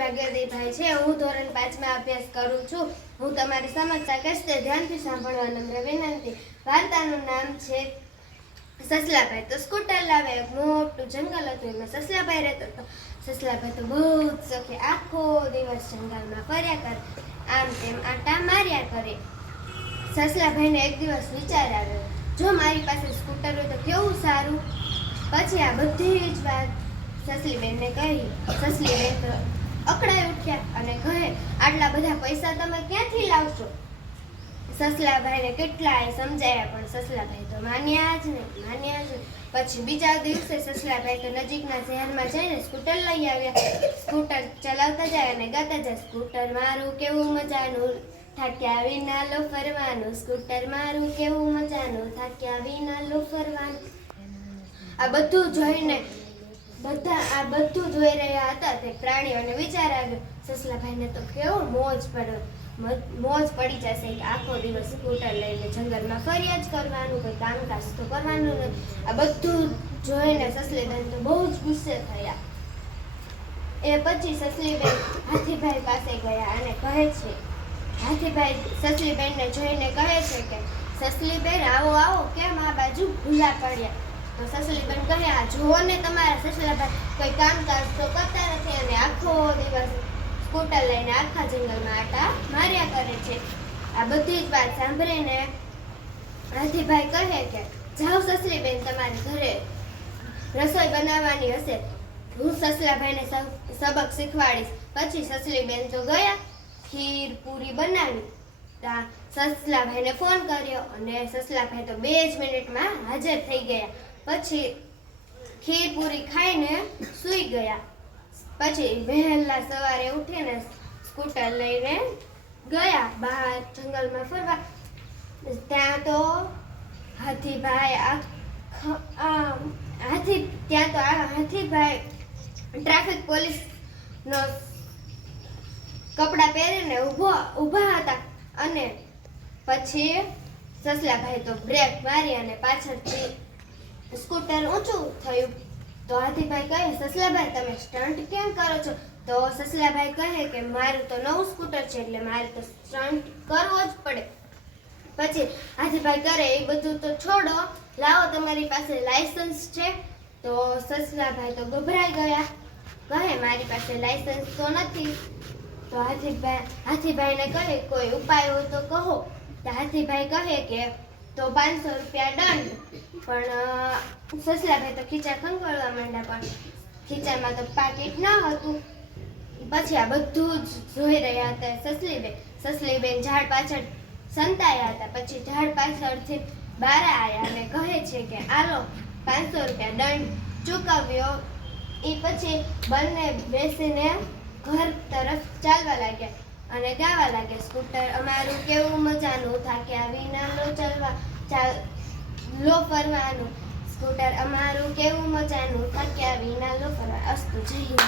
ભાગ્યદેવભાઈ છે। હું ધોરણ 5 માં અભ્યાસ કરું છું। હું તમારી સમસ્યા કહીશ તે ધ્યાનથી સાંભળવા નમ્ર વિનંતી। વાર્તાનું નામ છે સસલાભાઈ। તો સ્કૂટર લાવે એક મોટું જંગલ હતું, એમાં સસલાભાઈ રહેતો હતો। સસલાભાઈ તો બહુ જ શોખી, આખો દિવસ જંગલમાં ફર્યા કરે, આમ તેમ આટા માર્યા કરે। સસલાભાઈને એક દિવસ વિચાર આવ્યો, જો મારી પાસે સ્કૂટર હોય તો કેવું સારું। પછી આ બધી જ વાત સસલીબેનને કહી। સસલીબેન તો અકળાઈ ઉઠ્યા અને કહે, આટલા બધા પૈસા તમે ક્યાંથી લાવશો? સસલાભાઈને કેટલાય સમજાયા પણ સસલાભાઈ તો માન્યા જ નહીં। પછી બીજા દિવસે સસલાભાઈ તો નજીકના શહેરમાં જઈને સ્કૂટર લઈ આવ્યા। સ્કૂટર ચલાવતા જાય અને ગાતા જાય, સ્કૂટર મારું કેવું મજાનું, થાક્યા વિના લો ફરવાનું, સ્કૂટર મારું કેવું મજાનું, થાક્યા વિના લો ફરવાનું। આ બધું જોઈને આ બધું જોઈ રહ્યા હતા તે પ્રાણીઓને વિચાર આવ્યો, સસલાભાઈને તો કેવો મોજ પડી જશે કે આખો દિવસ સ્કૂટર લઈને જંગલમાં ફર્યા જ કરવાનું, કોઈ કામકાજ તો કરવાનું નથી। આ બધું જોઈને સસલીબેન તો બહુ જ ગુસ્સે થયા। એ પછી સસલીબેન હાથીભાઈ પાસે ગયા અને કહે છે, હાથીભાઈ સસલીબેનને જોઈને કહે છે કે, સસલીબેન આવો આવો, કેમ આ બાજુ ભૂલા પડ્યા? તો સસલીબેન કહે, આ જુઓ ને તમારા સસલાભાઈ કોઈ કામકાજ તો કરતા નથી અને આખો દિવસ સ્કૂટર લઈને આખા જંગલમાં આટા માર્યા કરે છે। આ બધી જ વાત સાંભળીને હાથીભાઈ કહે કે, જાઓ સસલીબેન, તમારે ઘરે રસોઈ બનાવવાની હશે, હું સસલાભાઈને સબક શીખવાડીશ। પછી સસલીબેન તો ગયા, ખીર પૂરી બનાવી। સસલાભાઈને ફોન કર્યો અને સસલાભાઈ તો 2 જ મિનિટમાં હાજર થઈ ગયા। પછી ખીર પૂરી ખાઈને સૂઈ ગયા। પછી વહેલા સવારે ઉઠીને સ્કૂટર લઈને ગયા બહાર જંગલમાં ફરવા। ત્યાં તો હાથીભાઈ ટ્રાફિક પોલીસનો કપડાં પહેરીને ઊભા હતા અને પછી સસલાભાઈ તો બ્રેક મારી અને પાછળથી સ્કૂટર ઊંચું થયું। તો હાથીભાઈ કહે, સસલાભાઈ તમે સ્ટન્ટ કેમ કરો છો? તો સસલાભાઈ કહે કે, મારું તો નવું સ્કૂટર છે એટલે મારે તો સ્ટન્ટ કરવો જ પડે। પછી હાથીભાઈ કરે, એ બધું તો છોડો, લાવો તમારી પાસે લાયસન્સ છે? તો સસલાભાઈ તો ગભરાઈ ગયા, કહે, મારી પાસે લાયસન્સ તો નથી। તો હાથીભાઈને કહે, કોઈ ઉપાય હોય તો કહો। તો હાથીભાઈ કહે કે, તો 500 રૂપિયા દંડ। પણ સસલાભાઈ તો ખીચા ખંખોળવા માંડ્યા, પણ ખીચામાં તો પાકીટ ન હતું। પછી આ બધું જ જોઈ રહ્યા હતા સસલીબેન ઝાડ પાછળ સંતાયા હતા। પછી ઝાડ પાછળથી બહાર આવ્યા અને કહે છે કે, આલો 500 રૂપિયા દંડ ચૂકવ્યો। એ પછી બંને બેસીને ઘર તરફ ચાલવા લાગ્યા અને ગાવા લાગ્યા, સ્કૂટર અમારું કેવું મજાનું, થાક્યા વિના લો ફરવાનું, સ્કૂટર અમારું કેવું મજાનું, થાક્યા વિના લો ફરવાનું। અસ્તુ, જય હિન્દ।